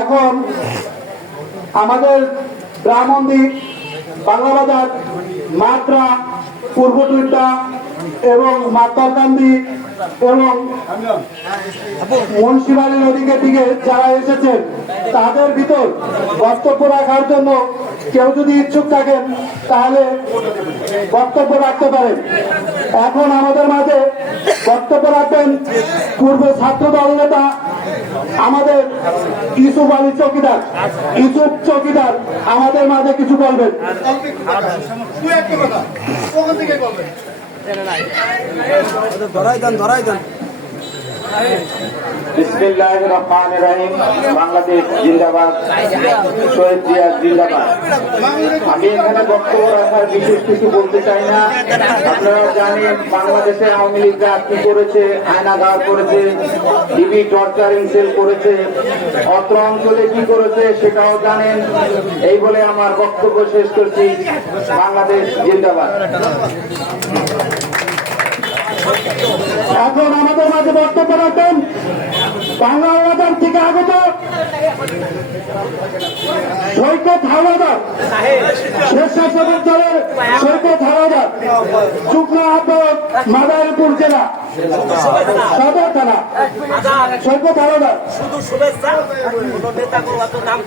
এখন আমাদের ব্রাহ্মণদ্বীপ, বাংলাবাজার, মাত্রা, পূর্ব টুইটা এবং মাতরকান্দি এবং মুন্সিবাড়ি নদীকে দিকে যারা এসেছেন তাদের ভিতর বক্তব্য রাখার জন্য কেউ যদি ইচ্ছুক থাকেন তাহলে বক্তব্য রাখতে পারেন। এখন আমাদের মাঝে বক্তব্য রাখবেন পূর্ব ছাত্র দল নেতা আমাদের ইউসুফ আলী চৌকিদার। ইউসুফ চৌকিদার আমাদের মাঝে কিছু বলবেন। বিসমিল্লাহির রহমানির রহিম। বাংলাদেশ জিন্দাবাদ, শহীদ জিয়া জিন্দাবাদ। আমি এখানে বক্তব্য রাখার বিশেষ কিছু বলতে চাই না। আপনারা জানেন বাংলাদেশে আওয়ামী লীগরা কি করেছে, আয়নাঘর করেছে, ডিবি টর্চারিং সেল করেছে, অত্র অঞ্চলে কি করেছে সেটাও জানেন। এই বলে আমার বক্তব্য শেষ করছি। বাংলাদেশ জিন্দাবাদ। এখন আমাদের মাঝে বক্তব্য রাখবেন বাংলাবাজার থেকে আগত সৈকত হাওলাদার, স্বেচ্ছাসেবক দলের সৈকত হাওলাদার, যুগ্ম আহ্বায়ক, মাদারীপুর জেলা সদর থানা। সৈকত হাওলাদার। শুধু শুভেচ্ছা, নাম